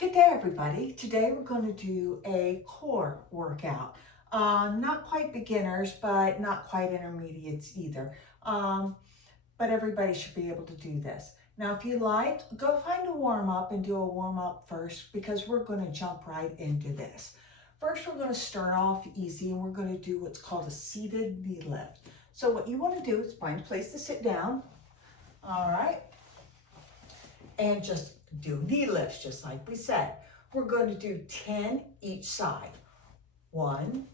Good day, everybody. Today we're going to do a core workout. Not quite beginners, but not quite intermediates either. But everybody should be able to do this. Now, if you like, go find a warm-up and do a warm-up first because we're going to jump right into this. First, we're going to start off easy and we're going to do what's called a seated knee lift. So what you want to do is find a place to sit down. All right. And just do knee lifts, just like we said. We're going to do 10 each side. 1,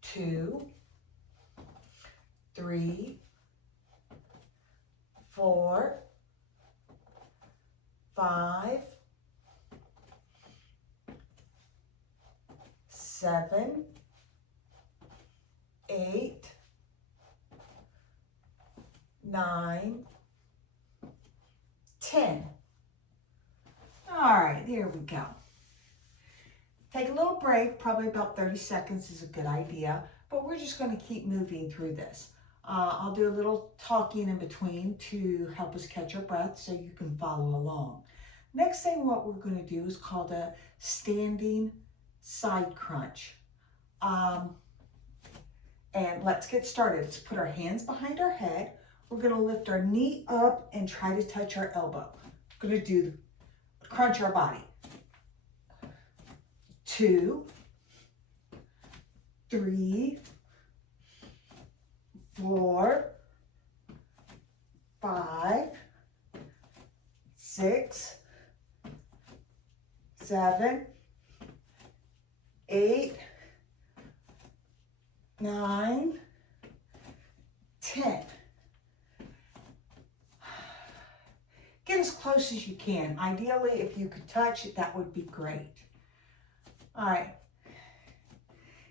2, 3, 4, 5, 7, 8, 9, 10. All right, there we go. Take a little break, probably about 30 seconds is a good idea, but we're just going to keep moving through this. I'll do a little talking in between to help us catch our breath so you can follow along. Next thing what we're going to do is called a standing side crunch. And let's get started. Let's put our hands behind our head. We're going to lift our knee up and try to touch our elbow. We're going to do crunch our body. 2, 3, 4, 5, 6, 7, 8, 9, 10. Get as close as you can. Ideally, if you could touch it, that would be great. All right.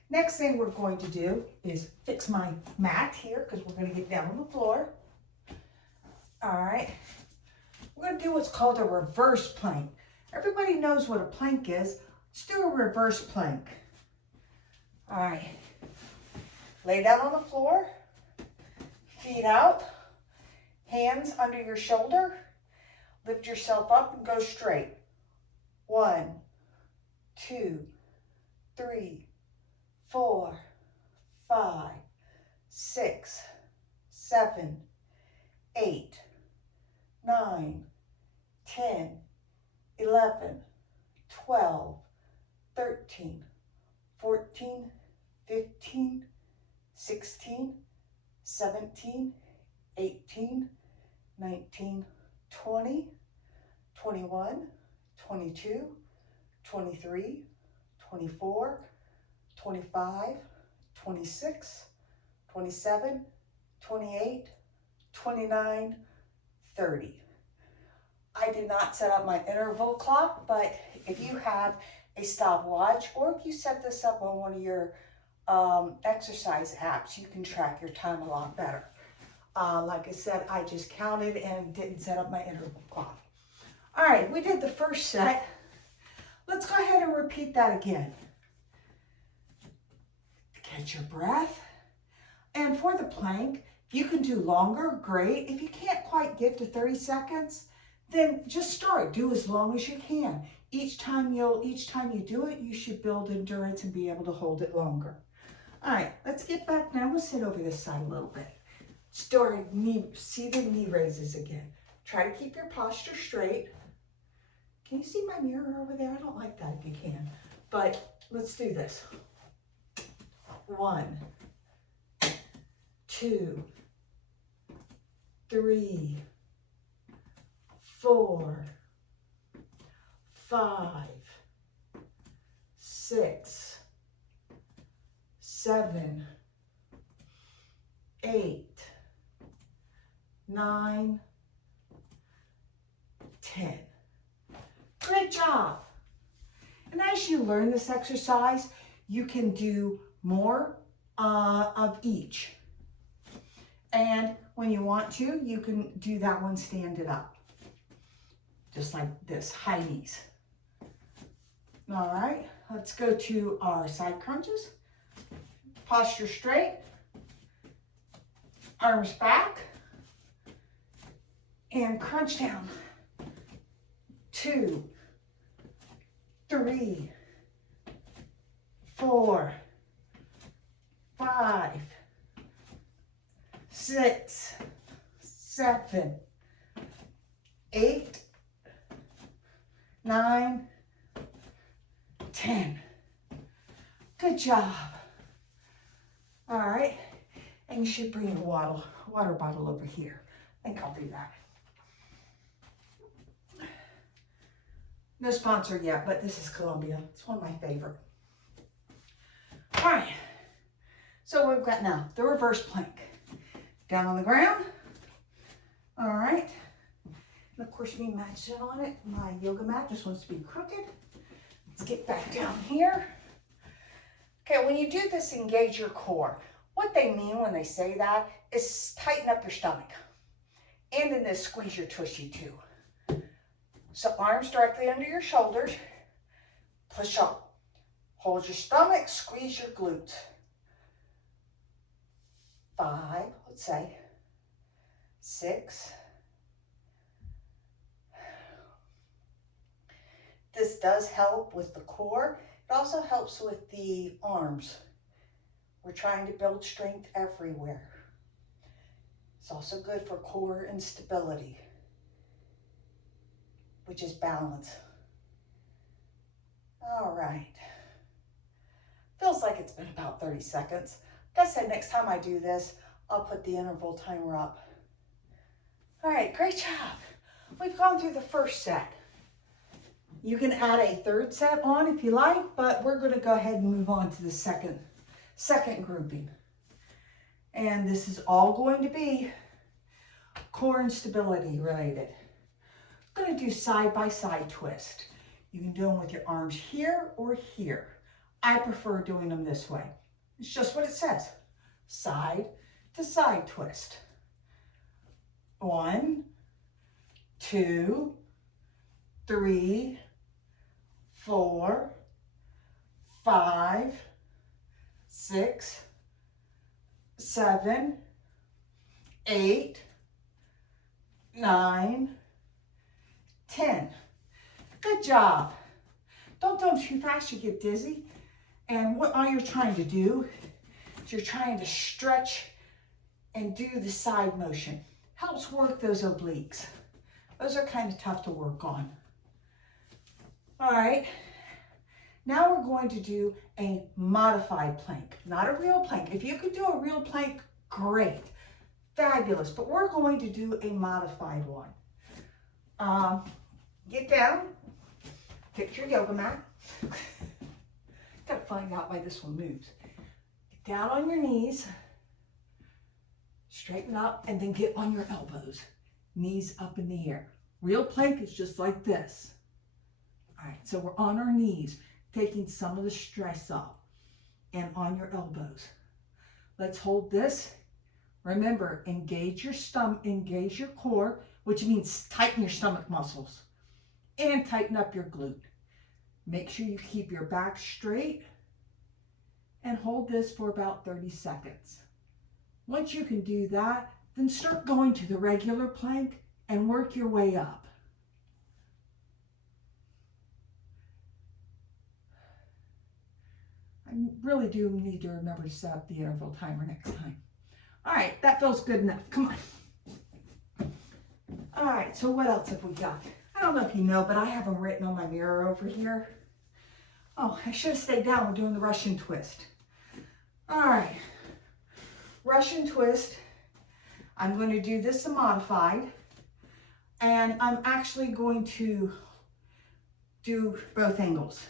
Next thing we're going to do is fix my mat here because we're going to get down on the floor. All right. We're going to do what's called a reverse plank. Everybody knows what a plank is. Let's do a reverse plank. All right. Lay down on the floor. Feet out. Hands under your shoulder. Lift yourself up and go straight. 1, 2, 3, 4, 5, 6, 7, 8, 9, 10, 11, 12, 13, 14, 15, 16, 17, 18, 19, 20, 21, 22, 23, 24, 25, 26, 27, 28, 29, 30. I did not set up my interval clock, but if you have a stopwatch or if you set this up on one of your exercise apps, you can track your time a lot better. Like I said, I just counted and didn't set up my interval clock. All right, we did the first set. Let's go ahead and repeat that again. Catch your breath. And for the plank, if you can do longer, great. If you can't quite get to 30 seconds, then just start. Do as long as you can. Each time you do it, you should build endurance and be able to hold it longer. All right, let's get back now. We'll sit over this side a little bit. Start seated knee raises again. Try to keep your posture straight. Can you see my mirror over there? I don't like that if you can. But let's do this. 1, 2, 3, 4, 5, 6, 7, 8, 9, 10. Great job. And as you learn this exercise, you can do more of each. And when you want to, you can do that one standing up. Just like this, high knees. All right, let's go to our side crunches. Posture straight. Arms back. And crunch down. 2, 3, 4, 5, 6, 7, 8, 9, 10. Good job. All right, and you should bring your water bottle over here. I think I'll do that. No sponsor yet, but this is Columbia. It's one of my favorite. All right, so we've got now the reverse plank. Down on the ground. All right, and of course we match it on it. My yoga mat just wants to be crooked. Let's get back down here. Okay, when you do this, engage your core. What they mean when they say that is tighten up your stomach. And in this, squeeze your tushy too. So arms directly under your shoulders. Push up. Hold your stomach, squeeze your glutes. 5, let's say, 6. This does help with the core. It also helps with the arms. We're trying to build strength everywhere. It's also good for core and stability, which is balance. All right. Feels like it's been about 30 seconds. Like I said, next time I do this, I'll put the interval timer up. All right, great job. We've gone through the first set. You can add a third set on if you like, but we're going to go ahead and move on to the second grouping. And this is all going to be core and stability related. I'm going to do side-by-side twist. You can do them with your arms here or here. I prefer doing them this way. It's just what it says. Side to side twist. 1, 2, 3, 4, 5, 6, 7, 8, 9, 10. Good job. Don't do them too fast, you get dizzy. And what all you're trying to do is you're trying to stretch and do the side motion. Helps work those obliques. Those are kind of tough to work on. All right, now we're going to do a modified plank, not a real plank. If you could do a real plank, great, fabulous, but we're going to do a modified one. Get down, pick your yoga mat. Gotta find out why this one moves. Get down on your knees, straighten up, and then get on your elbows. Knees up in the air. Real plank is just like this. All right, so we're on our knees, taking some of the stress off, and on your elbows. Let's hold this. Remember, engage your stomach, engage your core, which means tighten your stomach muscles, and tighten up your glute. Make sure you keep your back straight, and hold this for about 30 seconds. Once you can do that, then start going to the regular plank and work your way up. I really do need to remember to set up the interval timer next time. All right, that feels good enough. Come on. All right, so what else have we got? I don't know if you know, but I have them written on my mirror over here. Oh, I should have stayed down. We're doing the Russian twist. All right, Russian twist. I'm going to do this modified, and I'm actually going to do both angles.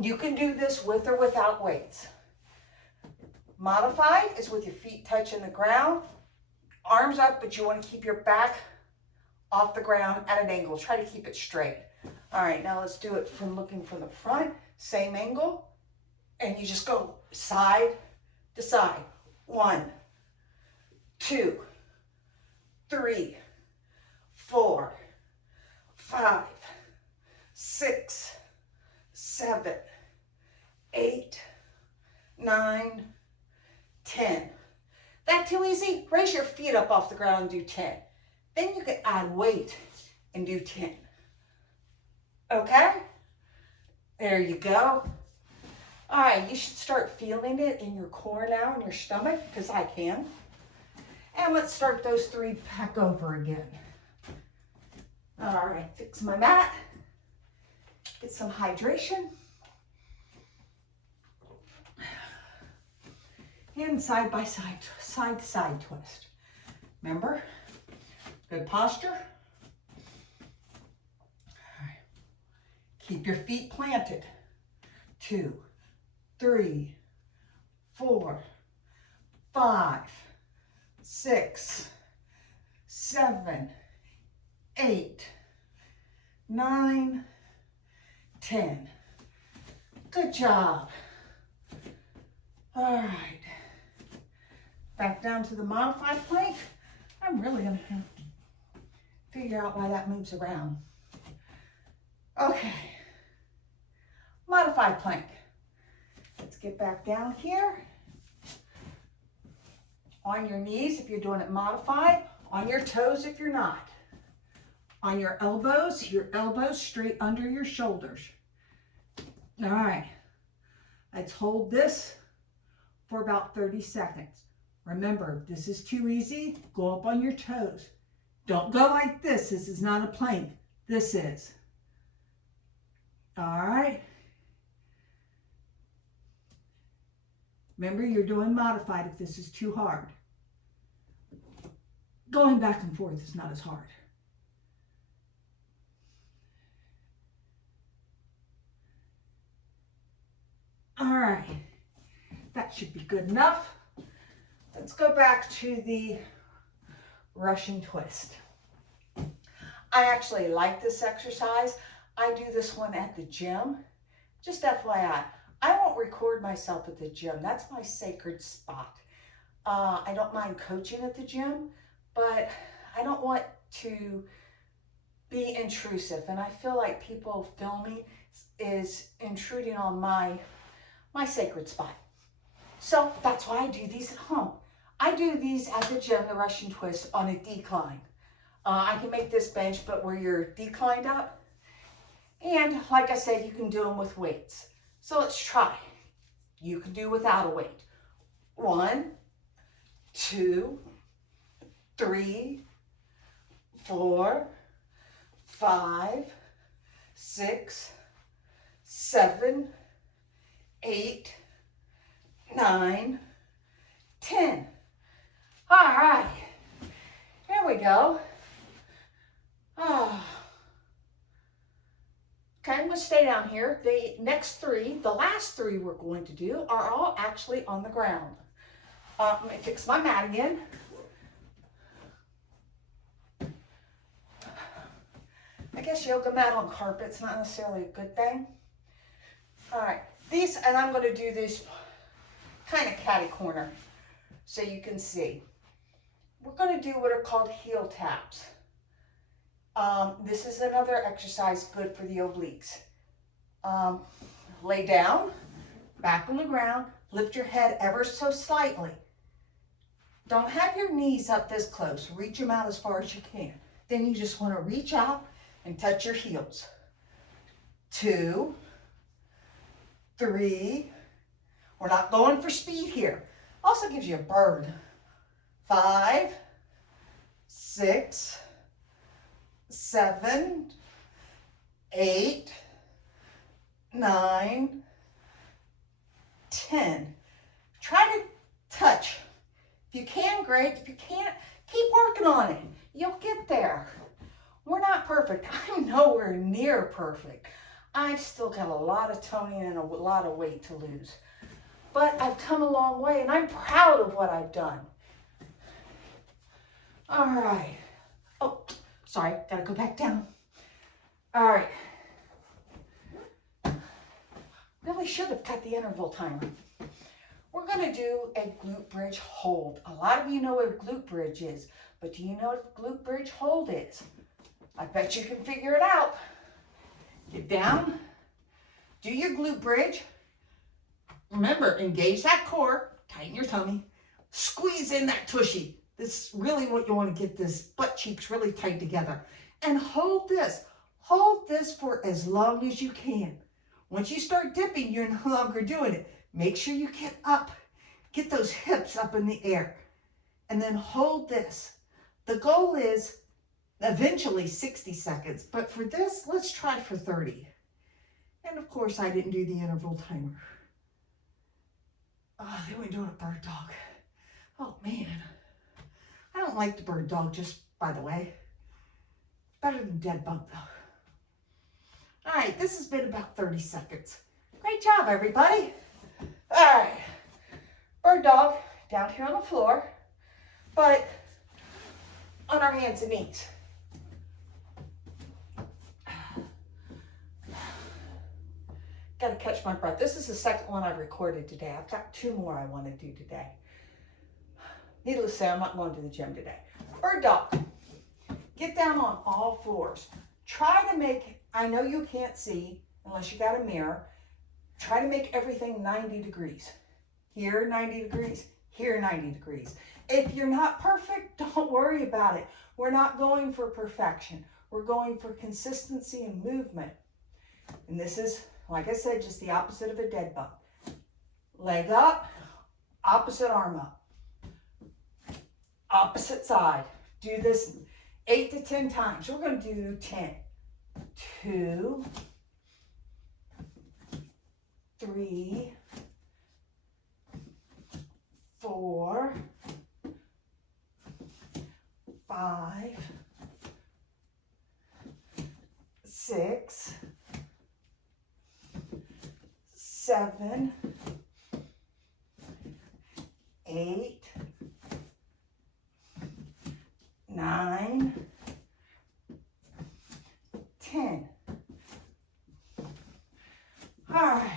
You can do this with or without weights. Modified is with your feet touching the ground, arms up, but you want to keep your back off the ground at an angle. Try to keep it straight. All right, now let's do it from looking from the front, same angle, and you just go side to side. 1, 2, 3, 4, 5, 6, 7, 8, 9, 10. That too easy? Raise your feet up off the ground and do 10. Then you can add weight and do 10. Okay? There you go. All right, you should start feeling it in your core now, in your stomach, because I can. And let's start those 3 back over again. All right, fix my mat. Get some hydration. And side by side, side to side twist. Remember, good posture. All right. Keep your feet planted. 2, 3, 4, 5, 6, 7, 8, 9, 10. Good job. All right. Back down to the modified plank. I'm really going to have to figure out why that moves around. Okay. Modified plank. Let's get back down here. On your knees if you're doing it modified. On your toes if you're not. On your elbows straight under your shoulders. All right. Let's hold this for about 30 seconds. Remember, if this is too easy, go up on your toes. Don't go like this. This is not a plank. This is. All right. Remember, you're doing modified if this is too hard. Going back and forth is not as hard. All right. That should be good enough. Let's go back to the Russian twist. I actually like this exercise. I do this one at the gym. Just FYI, I won't record myself at the gym. That's my sacred spot. I don't mind coaching at the gym, but I don't want to be intrusive. And I feel like people filming is intruding on my sacred spot. So that's why I do these at home. I do these at the gym, the Russian twist, on a decline. I can make this bench, but where you're declined up. And like I said, you can do them with weights. So let's try. You can do without a weight. 1, 2, 3, 4, 5, 6, 7, 8, 9, 10. All right, here we go. Okay, I'm gonna stay down here. The next 3, the last 3 we're going to do are all actually on the ground. Let me fix my mat again. I guess yoga mat on carpet's not necessarily a good thing. All right, these, and I'm gonna do this kind of catty corner so you can see. We're going to do what are called heel taps. This is another exercise good for the obliques. Lay down, back on the ground, lift your head ever so slightly. Don't have your knees up this close. Reach them out as far as you can. Then you just want to reach out and touch your heels. 2, 3. We're not going for speed here. Also gives you a burn. 5, 6, 7, 8, 9, 10. Try to touch. If you can, great. If you can't, keep working on it. You'll get there. We're not perfect. I'm nowhere near perfect. I've still got a lot of toning and a lot of weight to lose. But I've come a long way and I'm proud of what I've done. All right. Oh, sorry, gotta go back down. All right. Really should have cut the interval timer. We're gonna do a glute bridge hold. A lot of you know what a glute bridge is, but do you know what a glute bridge hold is? I bet you can figure it out. Get down, do your glute bridge. Remember, engage that core, tighten your tummy, squeeze in that tushy. This is really what you want to get this butt cheeks really tight together. And hold this. Hold this for as long as you can. Once you start dipping, you're no longer doing it. Make sure you get up, get those hips up in the air, and then hold this. The goal is eventually 60 seconds, but for this, let's try for 30. And of course, I didn't do the interval timer. Oh, then we're doing a bird dog. Oh man, I don't like the bird dog, just by the way. Better than dead bug though. All right, this has been about 30 seconds. Great job, everybody. All right, bird dog down here on the floor, but on our hands and knees. Got to catch my breath. This is the second one I've recorded today. I've got 2 more I want to do today. Needless to say, I'm not going to the gym today. Bird dog. Get down on all fours. Try to make, I know you can't see unless you got a mirror. Try to make everything 90 degrees. Here 90 degrees, here 90 degrees. If you're not perfect, don't worry about it. We're not going for perfection. We're going for consistency and movement. And this is, like I said, just the opposite of a dead bug. Leg up, opposite arm up. Opposite side. Do this 8 to 10 times. We're going to do 10. 2, 3, 4, 5, 6, 7, 8, 9, 10. All right.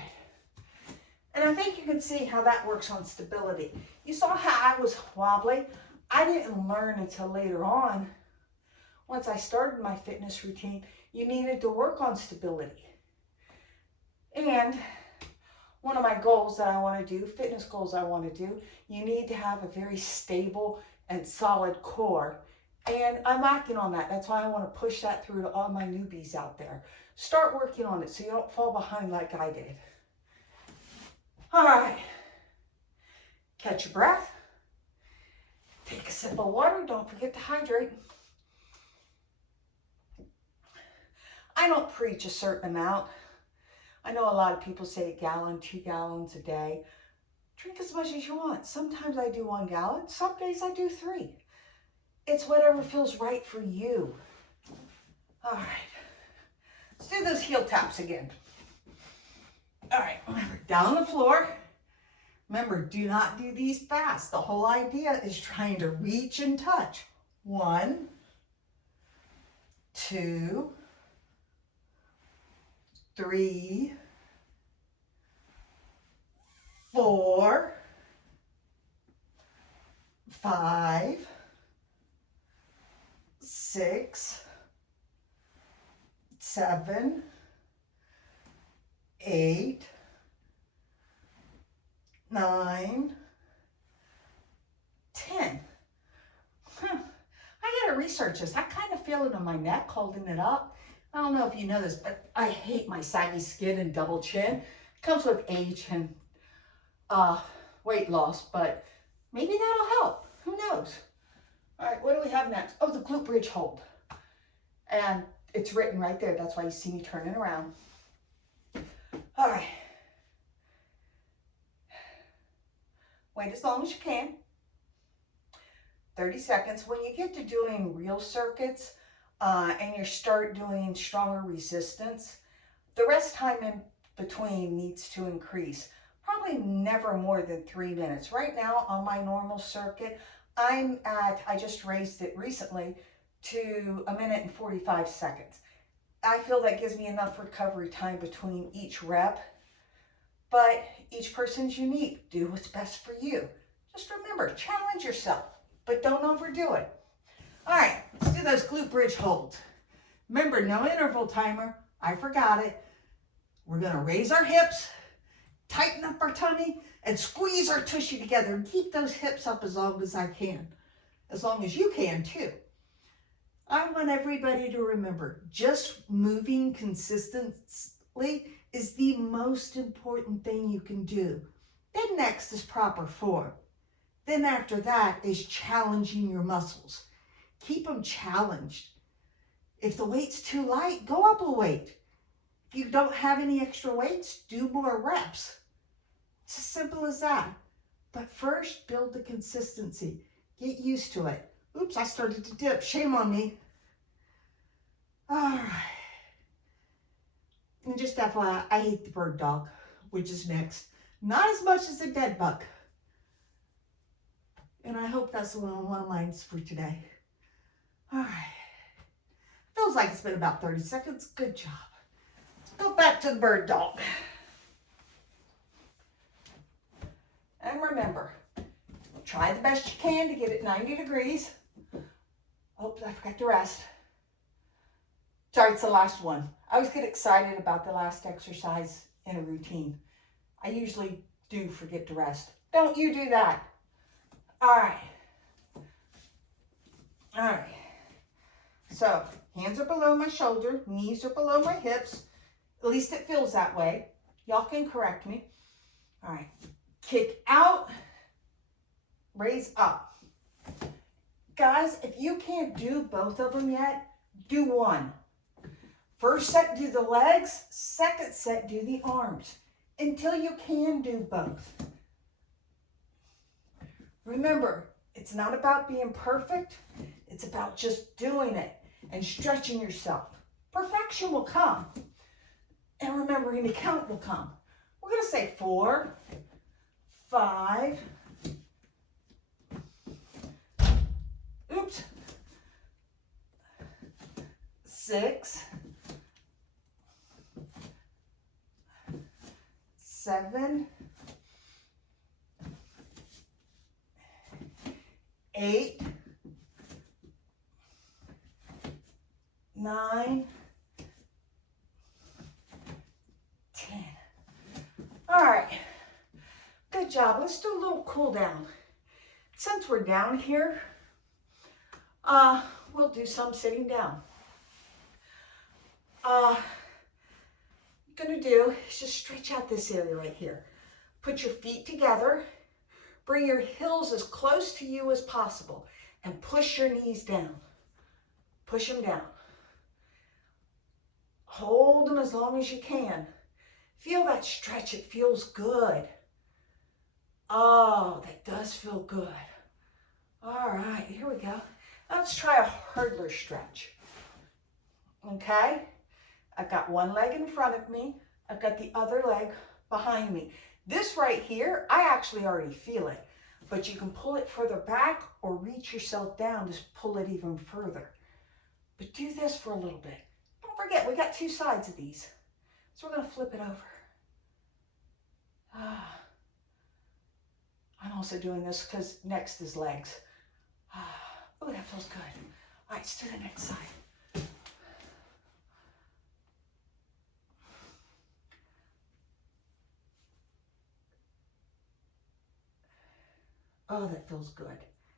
And I think you can see how that works on stability. You saw how I was wobbly. I didn't learn until later on. Once I started my fitness routine, you needed to work on stability. And one of my goals that I want to do, fitness goals I want to do, you need to have a very stable and solid core. And I'm acting on that. That's why I want to push that through to all my newbies out there. Start working on it so you don't fall behind like I did. All right. Catch your breath. Take a sip of water. Don't forget to hydrate. I don't preach a certain amount. I know a lot of people say a gallon, 2 gallons a day. Drink as much as you want. Sometimes I do 1 gallon. Some days I do 3. It's whatever feels right for you. All right. Let's do those heel taps again. All right. Remember, down on the floor. Remember, do not do these fast. The whole idea is trying to reach and touch. 1, 2, 3, 4, 5, 6, 7, 8, 9, 10. I gotta research this. I kind of feel it on my neck, holding it up. I don't know if you know this, but I hate my saggy skin and double chin. It comes with age and weight loss, but maybe that'll help. Who knows? All right, what do we have next? Oh, the glute bridge hold. And it's written right there. That's why you see me turning around. All right. Wait as long as you can. 30 seconds. When you get to doing real circuits and you start doing stronger resistance, the rest time in between needs to increase. Probably never more than 3 minutes. Right now on my normal circuit, I just raised it recently to 1 minute and 45 seconds. I feel that gives me enough recovery time between each rep, but each person's unique. Do what's best for you. Just remember, challenge yourself, but don't overdo it. All right, let's do those glute bridge holds. Remember, no interval timer. I forgot it. We're gonna raise our hips, tighten up our tummy, and squeeze our tushy together and keep those hips up as long as I can. As long as you can too. I want everybody to remember, just moving consistently is the most important thing you can do. Then next is proper form. Then after that is challenging your muscles. Keep them challenged. If the weight's too light, go up a weight. If you don't have any extra weights, do more reps. It's as simple as that. But first, build the consistency. Get used to it. Oops, I started to dip. Shame on me. All right. And just FYI, I hate the bird dog, which is next. Not as much as the dead bug. And I hope that's one of mine for today. All right. Feels like it's been about 30 seconds. Good job. Let's go back to the bird dog. And remember, try the best you can to get it 90 degrees. Oops, I forgot to rest. Sorry, it's the last one. I always get excited about the last exercise in a routine. I usually do forget to rest. Don't you do that. All right. All right. So, hands are below my shoulder, knees are below my hips. At least it feels that way. Y'all can correct me. All right. Kick out, raise up. Guys, if you can't do both of them yet, do one. First set, do the legs. Second set, do the arms. Until you can do both. Remember, it's not about being perfect. It's about just doing it and stretching yourself. Perfection will come. And remembering to count will come. We're going to say 4, 5, oops, 6, 7, 8, 9, 10. All right. Good job. Let's do a little cool down. Since we're down here, we'll do some sitting down. Gonna do is just stretch out this area right here. Put your feet together. Bring your heels as close to you as possible and push your knees down. Push them down. Hold them as long as you can. Feel that stretch. It feels good. Oh, that does feel good. All right, here we go. Let's try a hurdler stretch. Okay? I've got one leg in front of me. I've got the other leg behind me. This right here, I actually already feel it, but you can pull it further back or reach yourself down to pull it even further. But do this for a little bit. Don't forget, we got two sides of these. So we're gonna flip it over. I'm also doing this because next is legs. Oh, that feels good. All right, let's do the next side. Oh, that feels good.